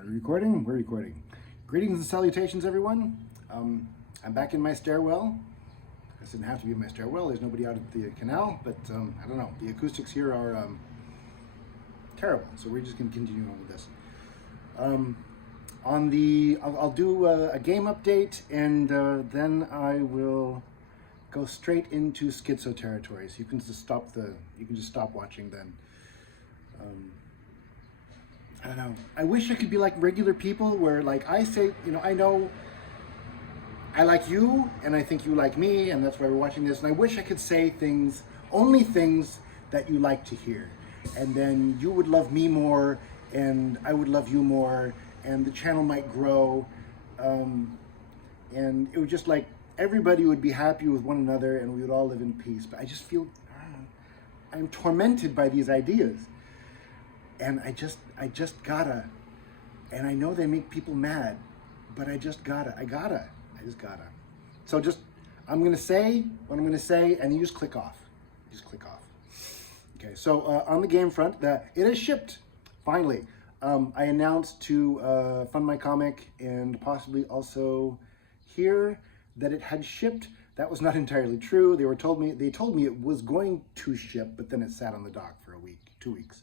Are we recording? We're recording. Greetings and salutations, everyone. I'm back in my stairwell. This didn't have to be in my stairwell. There's nobody out at the canal, but I don't know. The acoustics here are terrible, so we're just going to continue on with this. I'll do a game update, and then I will go straight into schizo territory. So you can just stop watching then. I don't know. I wish I could be like regular people where like I say, I know I like you and I think you like me and that's why we're watching this. And I wish I could say only things that you like to hear. And then you would love me more and I would love you more and the channel might grow. And it would just like everybody would be happy with one another and we would all live in peace. But I just feel, I'm tormented by these ideas. And I just gotta, and I know they make people mad, but I just gotta. So I'm gonna say what I'm gonna say, and you just click off. Okay, so on the game front, it is shipped, finally. I announced to Fund My Comic and possibly also here that it had shipped. That was not entirely true. They told me it was going to ship, but then it sat on the dock for 2 weeks.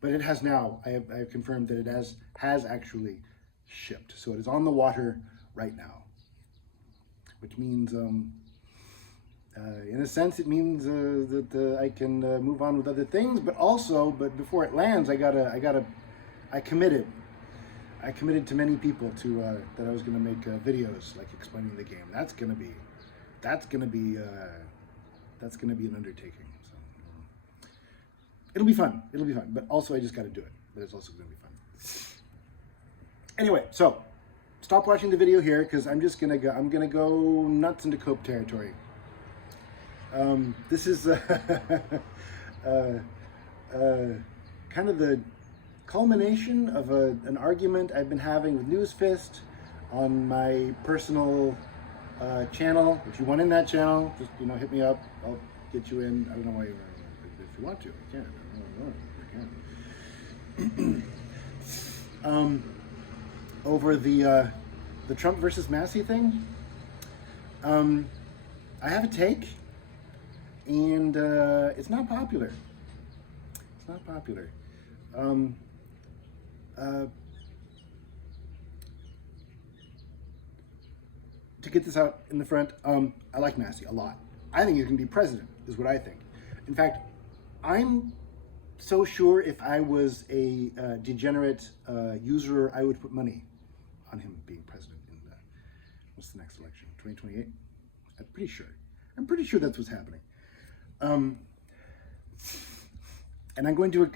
But it has now, I have confirmed that it has actually shipped. So it is on the water right now. Which means, in a sense, it means that I can move on with other things, but before it lands, I committed to many people that I was gonna make videos like explaining the game. That's gonna be an undertaking. It'll be fun, but also I just got to do it, but it's also going to be fun. Anyway, so stop watching the video here because I'm going to go nuts into cope territory. This is kind of the culmination of an argument I've been having with NewsFist on my personal channel. If you want in that channel, just hit me up. I'll get you in. I don't know why if you want to, you can. Over the Trump versus Massie thing, I have a take, and it's not popular. To get this out in the front, I like Massie a lot. I think he can be president, is what I think. In fact, I'm so sure if I was a degenerate usurer, I would put money on him being president in what's the next election? 2028? I'm pretty sure that's what's happening. And I'm going to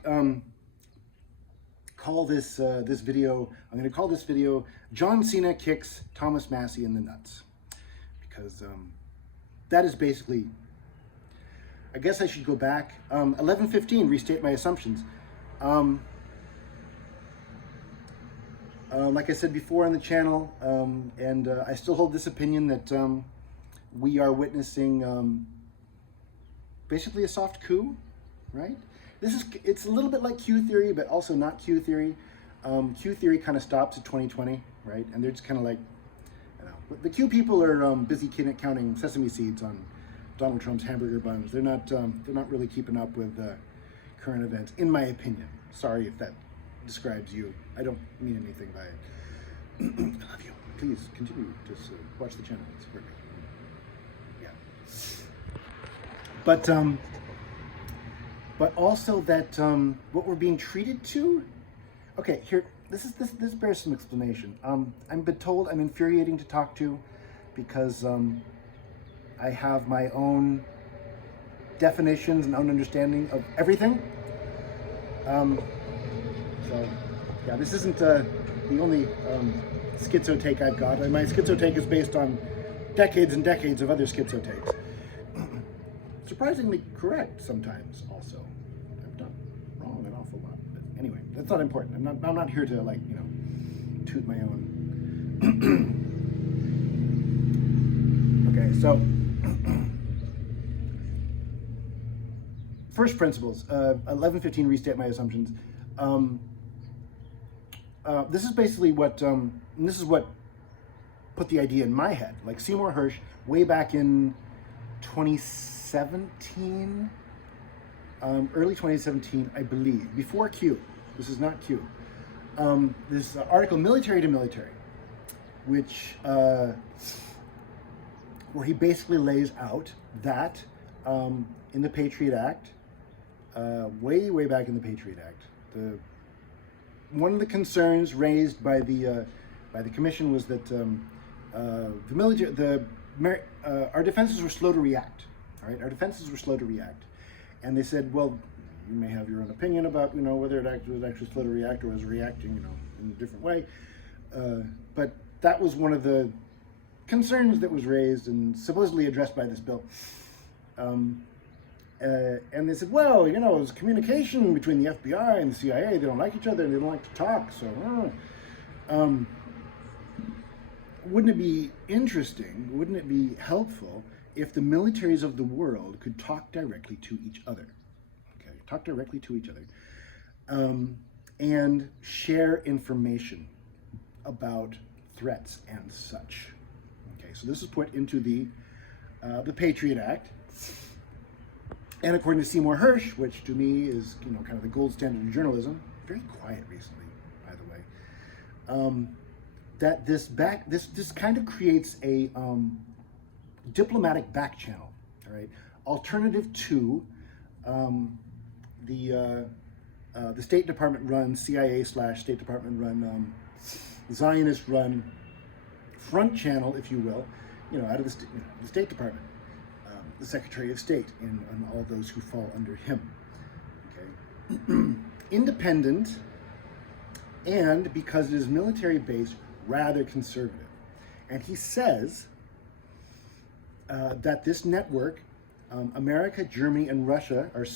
call this video. I'm going to call this video "John Cena Kicks Thomas Massie in the Nuts," because that is basically. I guess I should go back. 11:15, restate my assumptions. Like I said before on the channel, and I still hold this opinion that we are witnessing basically a soft coup, right? It's a little bit like Q theory, but also not Q theory. Q theory kind of stops at 2020, right? And they're just kind of like, the Q people are busy counting sesame seeds on Donald Trump's hamburger buns. They're not really keeping up with current events, in my opinion. Sorry if that describes you. I don't mean anything by it. I love you. Please continue to watch the channel. It's working. Yeah. But also that what we're being treated to. Okay, here. This bears some explanation. I'm been told I'm infuriating to talk to because. I have my own definitions and own understanding of everything. So, yeah, this isn't the only schizo take I've got. My schizo take is based on decades and decades of other schizo takes. Surprisingly correct sometimes, also. I've done wrong an awful lot. But anyway, that's not important. I'm not here to, toot my own. Okay, so... First principles, 11:15, restate my assumptions. this is basically what, and this is what put the idea in my head. Like Seymour Hersh, way back in 2017, early 2017, I believe, before Q. This is not Q. This article, Military to Military, which, where he basically lays out that in the Patriot Act, way back in the Patriot Act, one of the concerns raised by the commission was that our defenses were slow to react. All right, our defenses were slow to react, and they said, well, you may have your own opinion about whether it was actually slow to react or was reacting in a different way, but that was one of the concerns that was raised and supposedly addressed by this bill. And they said, well, it was communication between the FBI and the CIA. They don't like each other and they don't like to talk. So, wouldn't it be interesting, wouldn't it be helpful if the militaries of the world could talk directly to each other? Okay, talk directly to each other and share information about threats and such. Okay, so this is put into the Patriot Act. And according to Seymour Hersh, which to me is kind of the gold standard of journalism, very quiet recently, by the way, that this kind of creates a diplomatic back channel, all right, alternative to the State Department run CIA/State Department run Zionist run front channel, if you will, out of the State Department. The Secretary of State and all those who fall under him. Okay, independent, and because it is military based, rather conservative. And he says that this network, America, Germany, and Russia are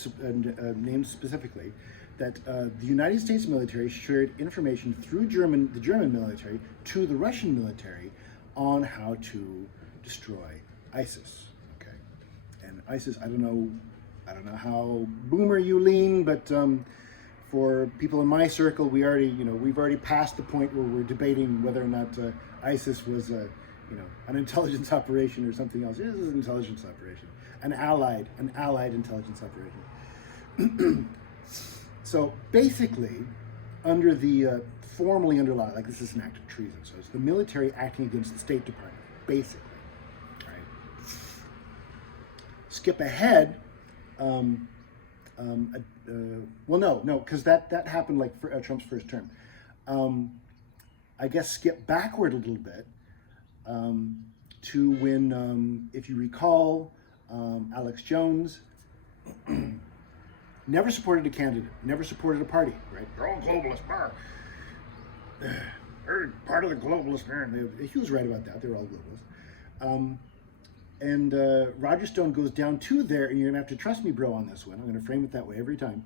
named specifically. That the United States military shared information through the German military to the Russian military on how to destroy ISIS. And ISIS, I don't know how boomer you lean, but for people in my circle, we've already passed the point where we're debating whether or not ISIS was an intelligence operation or something else. It is an intelligence operation, an allied intelligence operation. So basically, under the formally under law, like this is an act of treason. So it's the military acting against the State Department, basically. Skip ahead. Because that happened like for Trump's first term. I guess skip backward a little bit to when, if you recall, Alex Jones never supported a candidate, never supported a party, right? They're all globalists. They're part of the globalist. He was right about that. They're all globalists. And Roger Stone goes down to there, and you're gonna have to trust me, bro, on this one. I'm gonna frame it that way every time,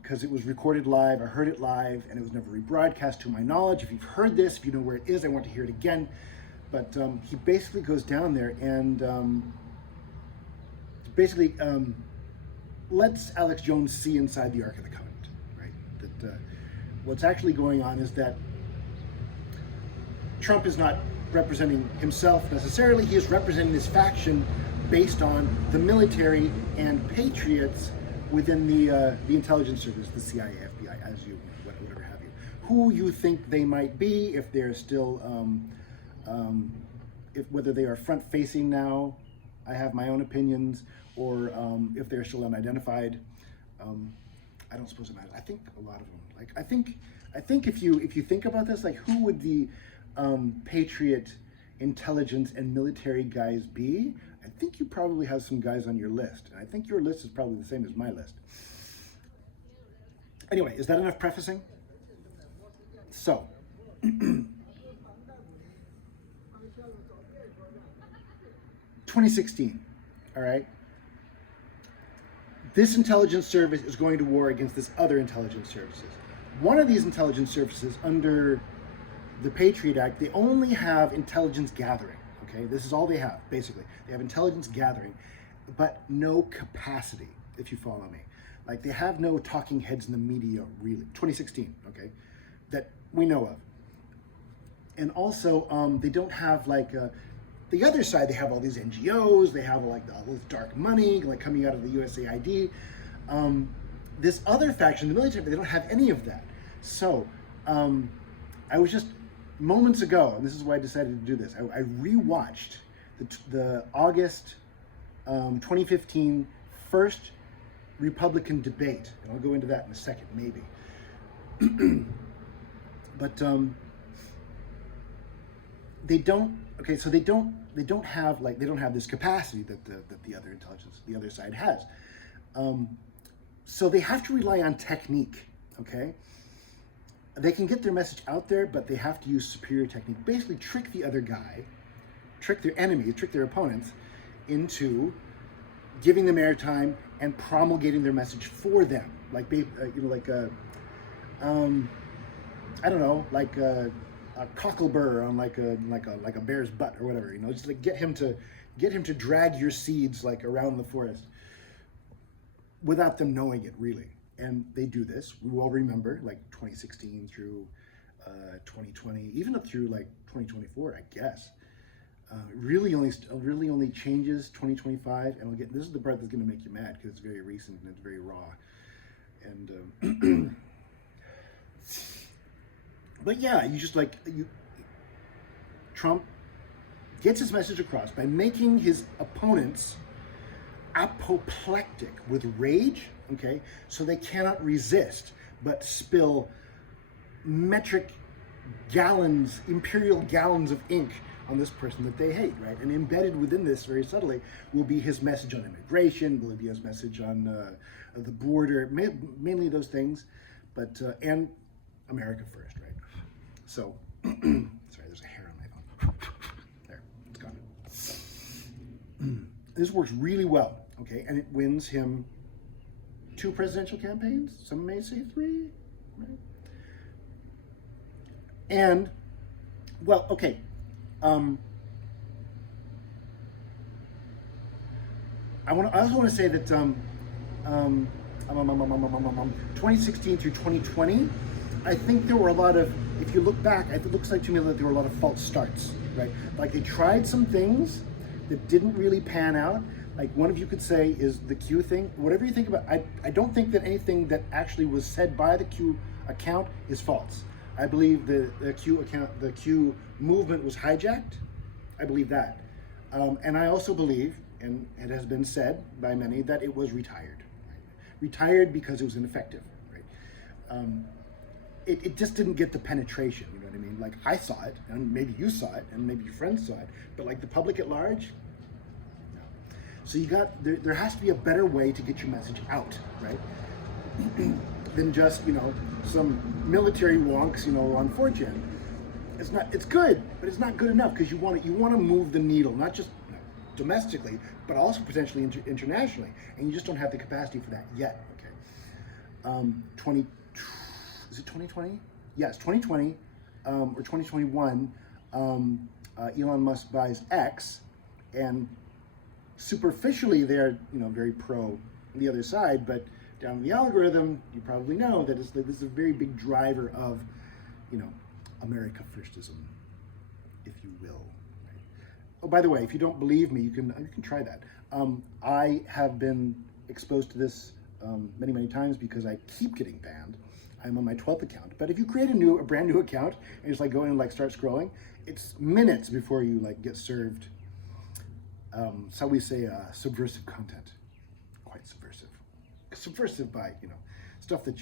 because it was recorded live. I heard it live, and it was never rebroadcast to my knowledge. If you've heard this, if you know where it is, I want to hear it again. But he basically goes down there and lets Alex Jones see inside the Ark of the Covenant, right? That what's actually going on is that Trump is not representing himself necessarily. He is representing this faction based on the military and patriots within the intelligence service, the CIA, FBI, as you, whatever have you. Who you think they might be, if they're still, whether they are front-facing now, I have my own opinions, or if they're still unidentified. I don't suppose it matters. I think a lot of them. Like I think if you think about this, like who would the patriot intelligence and military guys be? I think you probably have some guys on your list, and I think your list is probably the same as my list. Anyway, is that enough prefacing? So, 2016, all right? This intelligence service is going to war against this other intelligence services. One of these intelligence services under the Patriot Act, they only have intelligence gathering, okay? This is all they have, basically. They have intelligence gathering, but no capacity, if you follow me. Like, they have no talking heads in the media, really. 2016, okay? that we know of. And also, they don't have like the other side. They have all these NGOs. They have like all this dark money like coming out of the USAID. This other faction, the military, they don't have any of that. So I was just moments ago, and this is why I decided to do this. I rewatched the August 2015 first Republican debate, and I'll go into that in a second, maybe. But they don't. Okay, so they don't have this capacity that the other intelligence, the other side has. So they have to rely on technique. Okay, they can get their message out there, but they have to use superior technique. Basically, trick the other guy, trick their enemy, trick their opponents into giving them airtime and promulgating their message for them. Like I don't know, like a cocklebur on like a bear's butt or whatever. Just like get him to drag your seeds like around the forest without them knowing it, really. And they do this. We all remember like 2016 through 2020, even up through like 2024, I guess. Really only changes 2025, and this is the part that's going to make you mad because it's very recent and it's very raw. And but yeah, Trump gets his message across by making his opponents apoplectic with rage, okay, so they cannot resist but spill metric gallons, imperial gallons of ink on this person that they hate, right? And embedded within this very subtly will be his message on immigration, will be his message on the border, mainly those things, but and America first, right? So, sorry, there's a hair on my phone. There, it's gone. This works really well, okay, and it wins him 2 presidential campaigns. Some may say 3, right? And, well, okay. I also want to say that 2016 through 2020, I think there were a lot of, if you look back, it looks like to me that there were a lot of false starts, right? Like they tried some things that didn't really pan out. Like one of you could say is the Q thing. Whatever you think about, I don't think that anything that actually was said by the Q account is false. I believe the Q account, the Q movement was hijacked. I believe that. And I also believe, and it has been said by many, that it was retired. Right? Retired because it was ineffective. Right? It just didn't get the penetration, you know what I mean? Like I saw it, and maybe you saw it, and maybe your friends saw it, but like the public at large, no. So there has to be a better way to get your message out, right? Than just, some military wonks, on 4chan. It's good, but it's not good enough because you want to move the needle, not just domestically, but also potentially internationally, and you just don't have the capacity for that yet. Okay. Is it 2020? Yes, 2020 or 2021. Elon Musk buys X, and superficially they're very pro the other side, but down the algorithm, you probably know that this is a very big driver of, America firstism, if you will. Right? Oh, by the way, if you don't believe me, you can try that. I have been exposed to this many times because I keep getting banned. I'm on my 12th account. But if you create a brand new account and just go in and start scrolling, it's minutes before you get served. So we say subversive content, quite subversive. Subversive by stuff that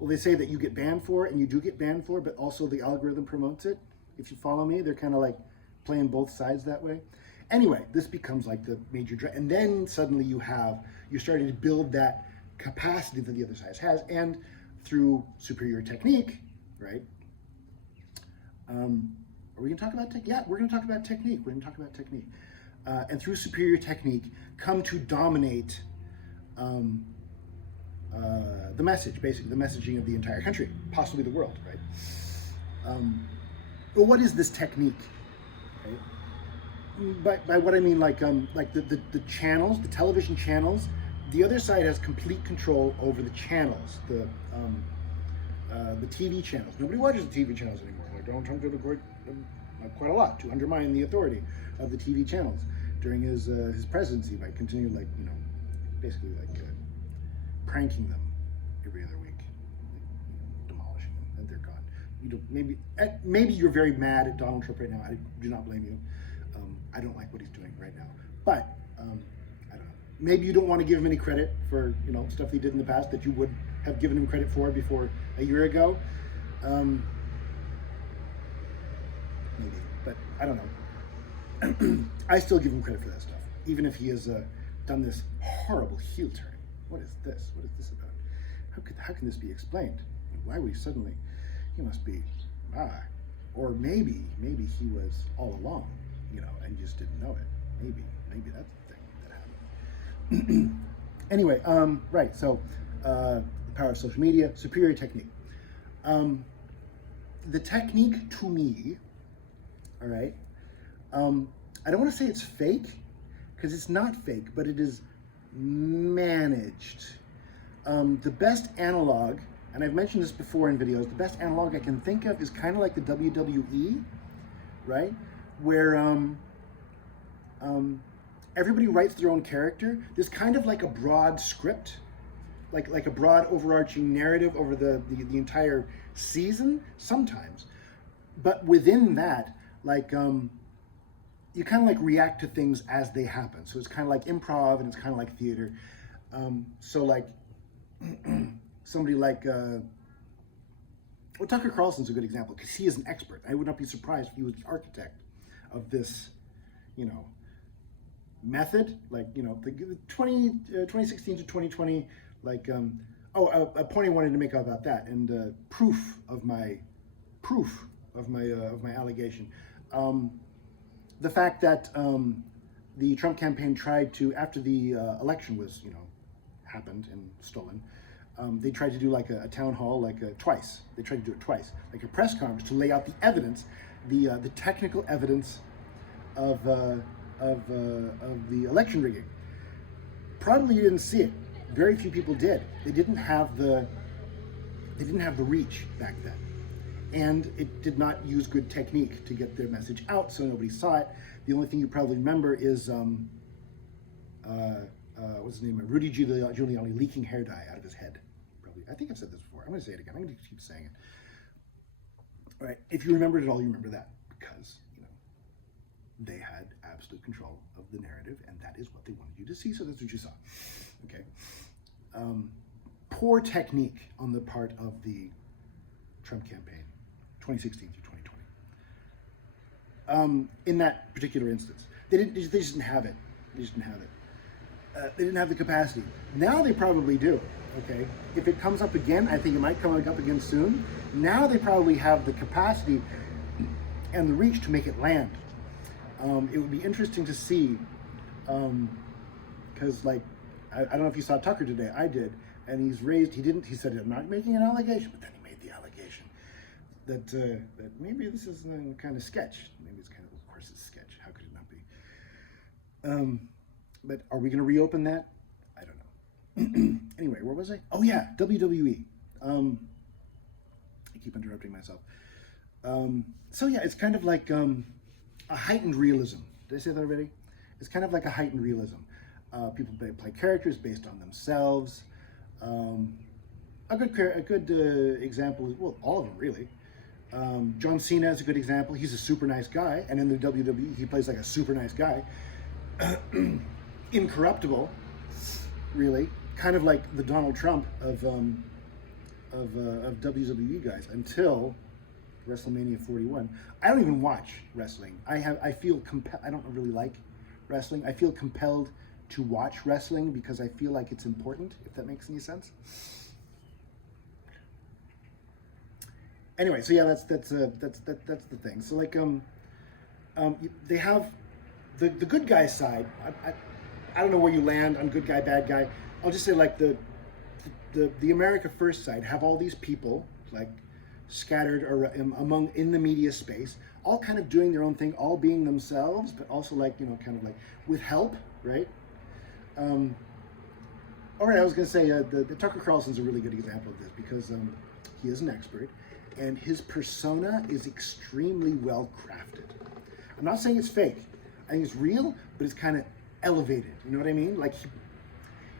they say that you get banned for, and you do get banned for, but also the algorithm promotes it. If you follow me, they're kind of playing both sides that way. Anyway, this becomes the major and then suddenly you're starting to build that capacity that the other side has, and through superior technique, right? Are we going to talk about technique? Yeah, we're going to talk about technique. And through superior technique, come to dominate the message, basically the messaging of the entire country, possibly the world, right? Well, what is this technique? Right? By what I mean, the channels, the television channels, the other side has complete control over the channels. the TV channels. Nobody watches the TV channels anymore. Like Donald Trump did quite a lot to undermine the authority of the TV channels during his presidency by continuing, like, you know, basically like pranking them every other week, like, demolishing them, and they're gone. You don't, maybe you're very mad at Donald Trump right now. I do not blame you. I don't like what he's doing right now, but I don't know. Maybe you don't want to give him any credit for, you know, stuff he did in the past that you would have given him credit for before a year ago. Maybe, but I don't know. I still give him credit for that stuff, even if he has done this horrible heel turn. What is this? What is this about? How can this be explained? Why would he must be, or maybe he was all along, you know, and just didn't know it. Maybe that's the thing that happened. Anyway, right, so the power of social media, superior technique. The technique to me, all right, I don't want to say it's fake, because it's not fake, but it is managed. The best analog, and I've mentioned this before in videos, the best analog I can think of is kind of like the WWE, right? Where everybody writes their own character. There's kind of like a broad script, like a broad overarching narrative over the entire season sometimes. But within that, like, you kind of like react to things as they happen. So it's kind of like improv, and it's kind of like theater. So like somebody like, well, Tucker Carlson's a good example, because he is an expert. I would not be surprised if he was the architect of this, you know, method. Like, you know, the 2016 to 2020, like, a point I wanted to make about that, and proof of my allegation. The fact that the Trump campaign tried to, after the election was, you know, happened and stolen, they tried to do like a town hall, like twice. They tried to do it twice, like a press conference, to lay out the evidence, the technical evidence of the election rigging. Probably you didn't see it. Very few people did. They didn't have the reach back then. And it did not use good technique to get their message out, so nobody saw it. The only thing you probably remember is, what's his name? Rudy Giuliani leaking hair dye out of his head. Probably, I think I've said this before. I'm going to say it again. I'm going to keep saying it. All right, if you remembered it all, you remember that, because, you know, they had absolute control of the narrative, and that is what they wanted you to see, so that's what you saw. Okay. Poor technique on the part of the Trump campaign, 2016 through 2020. In that particular instance, they just didn't have it. They just didn't have it. They didn't have the capacity. Now they probably do. Okay, if it comes up again, I think it might come up again soon. Now they probably have the capacity and the reach to make it land. It would be interesting to see, because like, I don't know if you saw Tucker today. I did, and he said, I'm not making an allegation, but then he made the allegation that maybe this is a kind of sketch. Maybe it's kind of course it's sketch. How could it not be? But are we going to reopen that? I don't know. Anyway, where was I? Oh yeah, WWE. I keep interrupting myself. So yeah, it's kind of like a heightened realism. Did I say that already? It's kind of like a heightened realism. People play characters based on themselves. A good example is, well, all of them really. John Cena is a good example. He's a super nice guy, and in the WWE, he plays like a super nice guy. Incorruptible, really, kind of like the Donald Trump of WWE guys, until WrestleMania 41. I don't even watch wrestling. I feel compelled. I don't really like wrestling. I feel compelled to watch wrestling because I feel like it's important, if that makes any sense. Anyway, so yeah, that's the thing. So like, they have the good guy side. I don't know where you land on good guy, bad guy. I'll just say like the America First side have all these people like scattered in the media space, all kind of doing their own thing, all being themselves, but also like, you know, kind of like with help, right? All right, I was going to say the Tucker Carlson's a really good example of this because He is an expert, and his persona is extremely well crafted. I'm not saying it's fake. I think it's real, but it's kind of elevated. You know what I mean? Like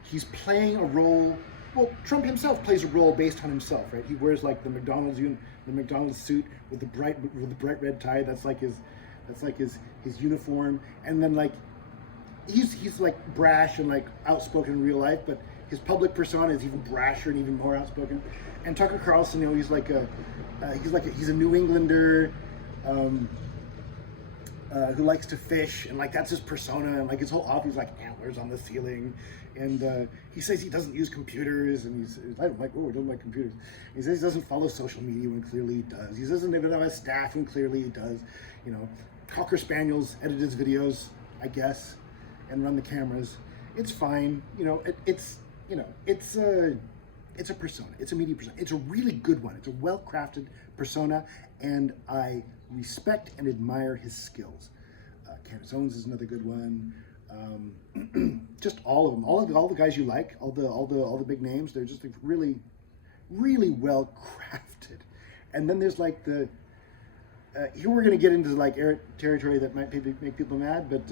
he's playing a role. Well, Trump himself plays a role based on himself, right? He wears like the McDonald's suit with the bright red tie. That's like his uniform. And then like he's like brash and like outspoken in real life, but his public persona is even brasher and even more outspoken. And Tucker Carlson, you know, he's a New Englander who likes to fish, and like that's his persona, and like his whole office is like antlers on the ceiling, and he says he doesn't use computers, and I don't like computers. He says he doesn't follow social media when clearly he does. He doesn't even have a staff when clearly he does. You know, Cocker Spaniels edit his videos, I guess, and run the cameras. It's fine. You know, it's a persona. It's a media persona. It's a really good one. It's a well-crafted persona, and I respect and admire his skills. Candace Owens is another good one. Just all of them, all the guys you like, all the big names. They're just like really, really well crafted. And then there's like the here we're gonna get into like territory that might make people mad, but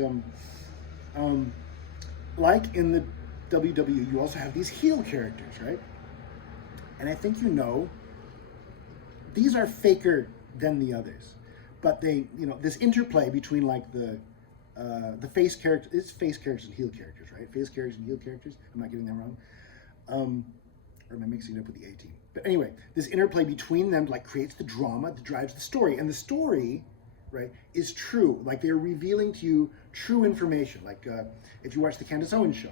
like in the WWE, you also have these heel characters, right? And I think you know these are faker than the others, but they, you know, this interplay between like the face character, it's face characters and heel characters, right? Face characters and heel characters. I'm not getting that wrong, or am I mixing it up with the A-Team? But anyway, this interplay between them like creates the drama that drives the story, and the story, right, is true. Like they're revealing to you true information. Like if you watch the Candace Owens show,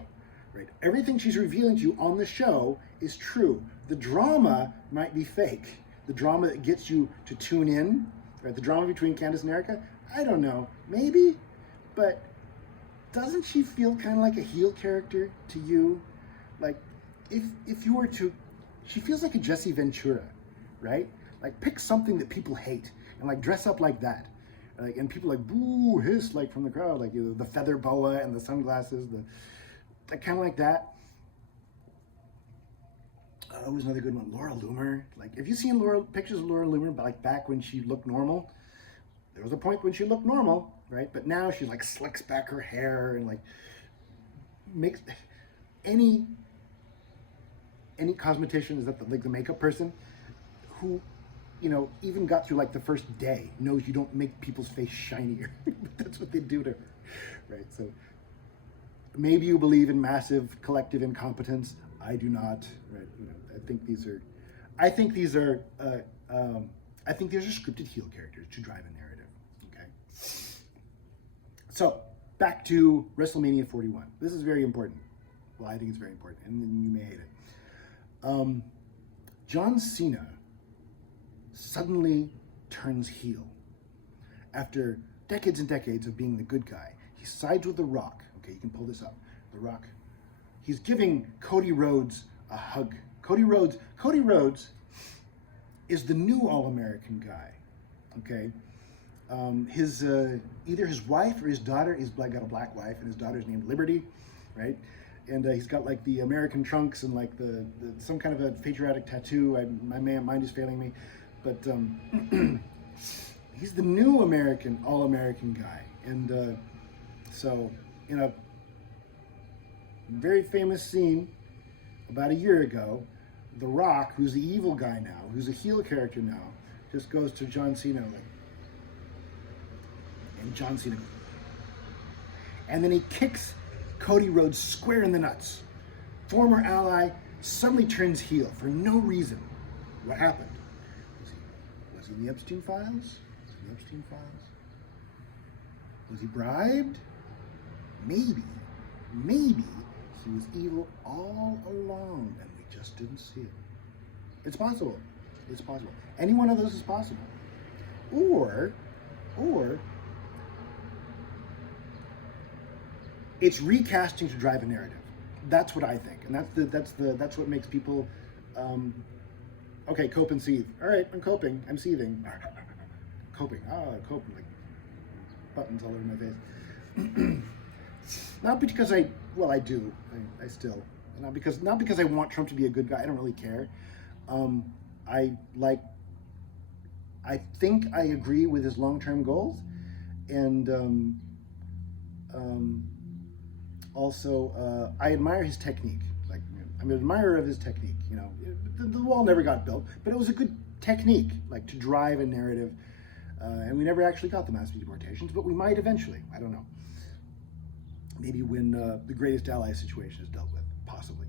right, everything she's revealing to you on the show is true. The drama might be fake. The drama that gets you to tune in, right? The drama between Candace and Erica, I don't know, maybe, but doesn't she feel kind of like a heel character to you? Like, if you were to, she feels like a Jesse Ventura, right? Like, pick something that people hate and like dress up like that, like, and people like boo hiss like from the crowd, like, you know, the feather boa and the sunglasses, like kind of like that. Who's another good one? Laura Loomer. Like, if you've seen pictures of Laura Loomer, like back when she looked normal, there was a point when she looked normal, right? But now she like slicks back her hair and like makes any cosmetician, is that the makeup person who, you know, even got through like the first day knows you don't make people's face shinier. That's what they do to her, right? So maybe you believe in massive collective incompetence. I do not, right? You know, I think these are scripted heel characters to drive a narrative. Okay. So back to WrestleMania 41. This is very important. Well, I think it's very important, and you may hate it. John Cena suddenly turns heel after decades and decades of being the good guy. He sides with The Rock. Okay, you can pull this up. The Rock. He's giving Cody Rhodes a hug. Cody Rhodes is the new All-American guy. Okay, his either his wife or his daughter, he's got a black wife, and his daughter's named Liberty, right? And he's got like the American trunks and like the some kind of a patriotic tattoo. My mind is failing me, but he's the new All-American guy. And so in a very famous scene about a year ago, The Rock, who's the evil guy now, who's a heel character now, just goes to John Cena and John Cena, and then he kicks Cody Rhodes square in the nuts. Former ally suddenly turns heel for no reason. What happened? Was he in the Epstein files? Was he bribed? Maybe he was evil all along and we just didn't see it. It's possible. Any one of those is possible. Or it's recasting to drive a narrative. That's what I think, and that's what makes people. Okay, cope and seethe. All right, I'm coping. I'm seething. Coping. Coping, like buttons all over my face. Not because I do. I still not because I want Trump to be a good guy. I don't really care. I think I agree with his long-term goals, and also I admire his technique. Like, I'm an admirer of his technique. You know, the wall never got built, but it was a good technique, like to drive a narrative. And we never actually got the mass deportations, but we might eventually. I don't know. Maybe when the greatest ally situation is dealt with, possibly.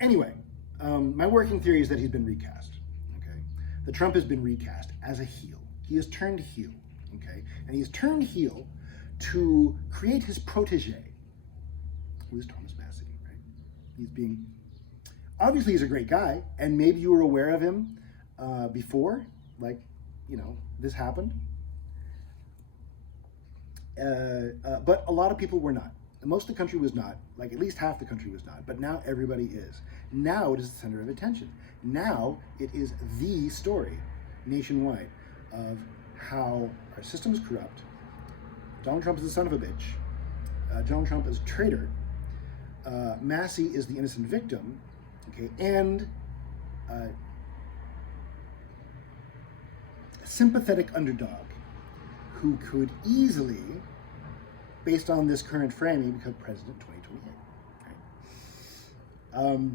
Anyway, my working theory is that he's been recast. Okay, that Trump has been recast as a heel. He has turned heel. Okay, and he has turned heel to create his protege, who is Thomas Massie. Right? He's being obviously he's a great guy, and maybe you were aware of him before, like, you know, this happened. But a lot of people were not. Most of the country was not. Like, at least half the country was not. But now everybody is. Now it is the center of attention. Now it is the story nationwide of how our system is corrupt. Donald Trump is the son of a bitch. Donald Trump is a traitor. Massie is the innocent victim. Okay, and a sympathetic underdog who could easily, based on this current framing, become president in 2028. Right?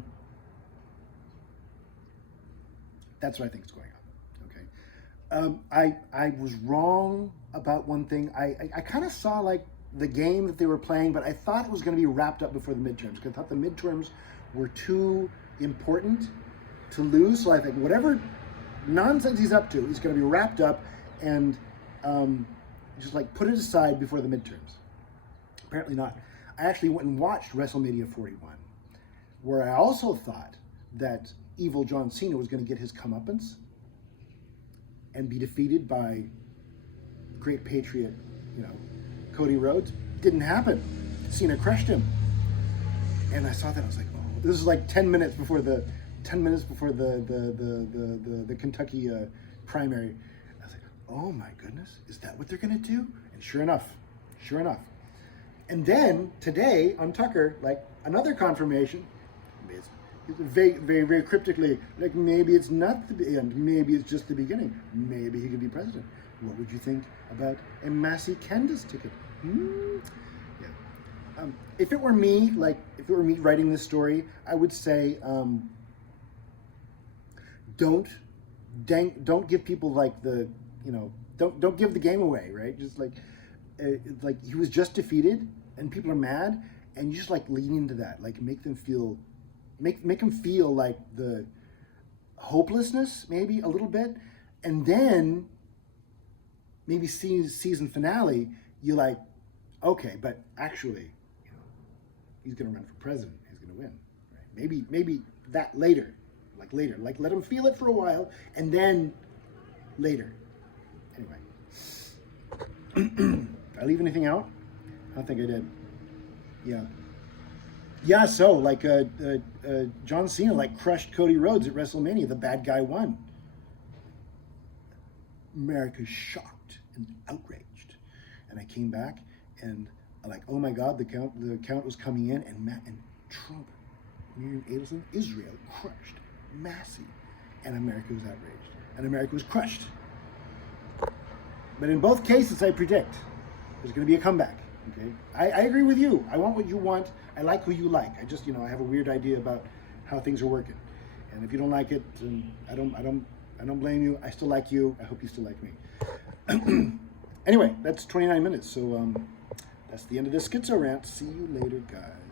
That's what I think is going on. Okay, I was wrong about one thing. I kind of saw like the game that they were playing, but I thought it was going to be wrapped up before the midterms, because I thought the midterms were too important to lose. So I think whatever nonsense he's up to is going to be wrapped up and just like put it aside before the midterms. Apparently not. I actually went and watched WrestleMania 41, where I also thought that evil John Cena was going to get his comeuppance and be defeated by great patriot, you know, Cody Rhodes. Didn't happen. Cena crushed him. And I saw that, I was like, oh, this is like 10 minutes before the Kentucky primary. I was like, oh my goodness, is that what they're gonna do? And sure enough. And then today on Tucker, like another confirmation, it's very, very, very cryptically, like maybe it's not the end, maybe it's just the beginning. Maybe he could be president. What would you think about a Massie Candace ticket? Yeah. If it were me writing this story, I would say, don't give people like the, you know, don't give the game away, right? Just like he was just defeated and people are mad, and you just like lean into that, like make them feel like the hopelessness, maybe a little bit, and then maybe season finale, you're like, okay, but actually, you know, he's gonna run for president, he's gonna win, right? Maybe that later, like let him feel it for a while, and then later. Anyway, did I leave anything out? I don't think I did. Yeah. So like John Cena like crushed Cody Rhodes at WrestleMania. The bad guy won. America's shocked and outraged, and I came back and I'm like, oh my God, the count was coming in, and Trump, Miriam Adelson, Israel crushed Massie, and America was outraged, and America was crushed. But in both cases, I predict there's going to be a comeback. Okay, I agree with you. I want what you want. I like who you like. I just, you know, I have a weird idea about how things are working, and if you don't like it, I don't blame you. I still like you. I hope you still like me. Anyway, that's 29 minutes. So that's the end of this schizo rant. See you later, guys.